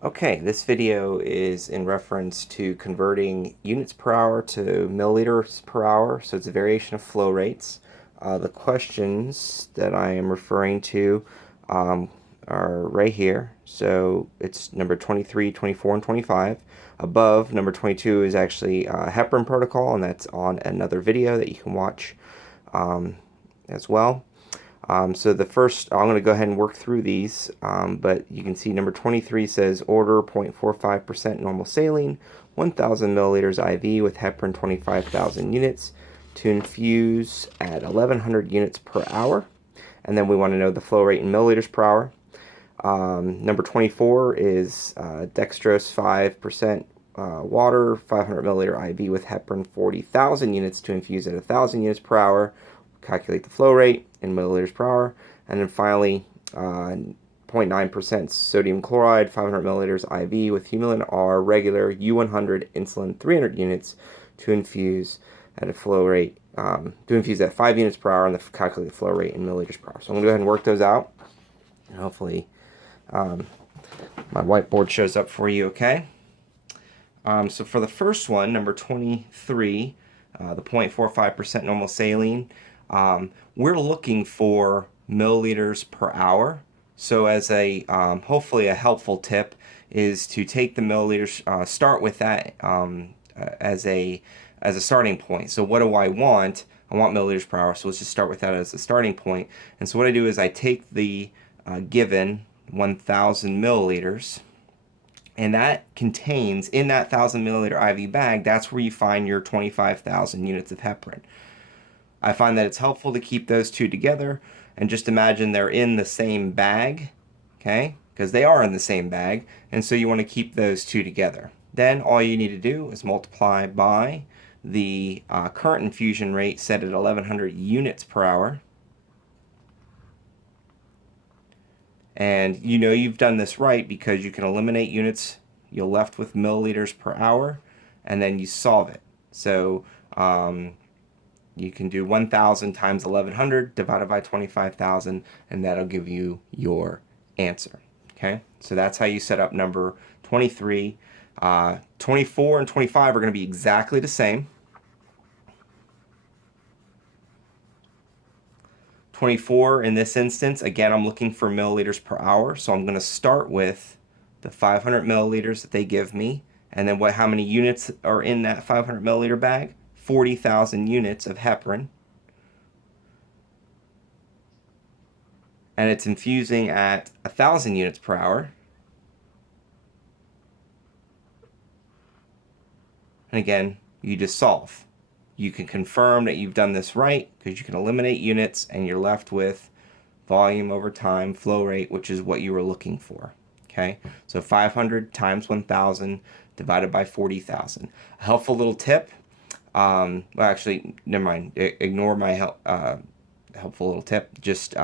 Okay, this video is in reference to converting units per hour to milliliters per hour, so it's a variation of flow rates. The questions that I am referring to are right here. So it's number 23, 24, and 25. Above, number 22 is actually heparin protocol, and that's on another video that you can watch as well. So the first, I'm going to go ahead and work through these, but you can see number 23 says order 0.45% normal saline, 1,000 milliliters IV with heparin 25,000 units to infuse at 1,100 units per hour. And then we want to know the flow rate in milliliters per hour. Number 24 is dextrose 5% water, 500 milliliter IV with heparin 40,000 units to infuse at 1,000 units per hour. Calculate the flow rate in milliliters per hour. And then finally, 0.9% sodium chloride, 500 milliliters IV with Humulin R regular U100 insulin 300 units to infuse at a flow rate, to infuse at 5 units per hour, and calculate the flow rate in milliliters per hour. So I'm going to go ahead and work those out. And hopefully my whiteboard shows up for you okay. So for the first one, number 23, the 0.45% normal saline, we're looking for milliliters per hour. So as a hopefully a helpful tip is to take the milliliters, start with that as a starting point. So what do I want? I want milliliters per hour. So let's just start with that as a starting point. And so what I do is I take the given 1,000 milliliters, and that contains, in that 1,000 milliliter IV bag, that's where you find your 25,000 units of heparin. I find that it's helpful to keep those two together and just imagine they're in the same bag, okay? Because they are in the same bag, and so you want to keep those two together. Then all you need to do is multiply by the current infusion rate set at 1,100 units per hour. And you know you've done this right because you can eliminate units. You're left with milliliters per hour, and then you solve it. So you can do 1,000 times 1,100 divided by 25,000, and that'll give you your answer. Okay, so that's how you set up number 23. 24 and 25 are going to be exactly the same. 24 in this instance, again, I'm looking for milliliters per hour, so I'm going to start with the 500 milliliters that they give me, and then how many units are in that 500 milliliter bag? 40,000 units of heparin. And it's infusing at 1,000 units per hour. And again, you just solve. You can confirm that you've done this right because you can eliminate units and you're left with volume over time, flow rate, which is what you were looking for. Okay, so 500 times 1,000 divided by 40,000. A helpful little tip. Well, actually, never mind. Ignore my helpful little tip. Just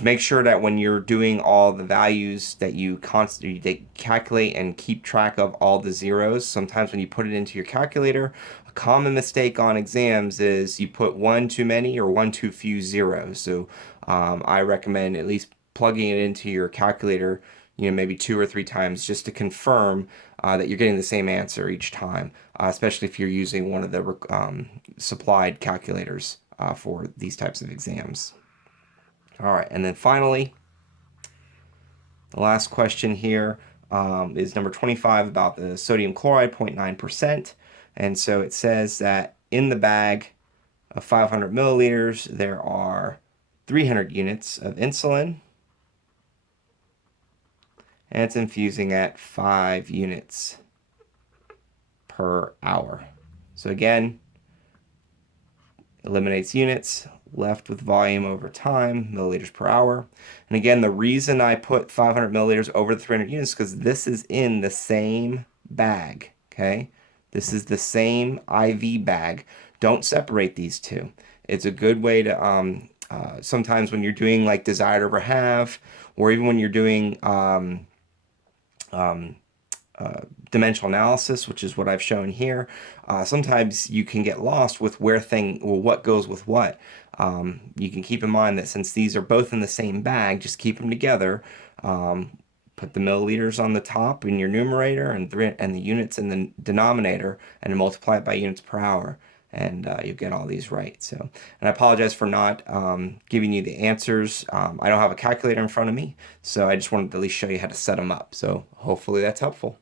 make sure that when you're doing all the values that you constantly calculate and keep track of all the zeros. Sometimes when you put it into your calculator, a common mistake on exams is you put one too many or one too few zeros. So I recommend at least plugging it into your calculator, maybe 2 or 3 times just to confirm that you're getting the same answer each time, especially if you're using one of the supplied calculators for these types of exams. All right, and then finally, the last question here is number 25 about the sodium chloride, 0.9%. And so it says that in the bag of 500 milliliters, there are 300 units of insulin, and it's infusing at 5 units per hour. So again, eliminates units, left with volume over time, milliliters per hour. And again, the reason I put 500 milliliters over the 300 units is because this is in the same bag, okay? This is the same IV bag. Don't separate these two. It's a good way to, sometimes when you're doing like desired over half, or even when you're doing dimensional analysis, which is what I've shown here, sometimes you can get lost with what goes with what. You can keep in mind that since these are both in the same bag, just keep them together. put the milliliters on the top in your numerator and the units in the denominator, and then multiply it by units per hour, and you get all these right. So, and I apologize for not giving you the answers. I don't have a calculator in front of me, so I just wanted to at least show you how to set them up. So hopefully that's helpful.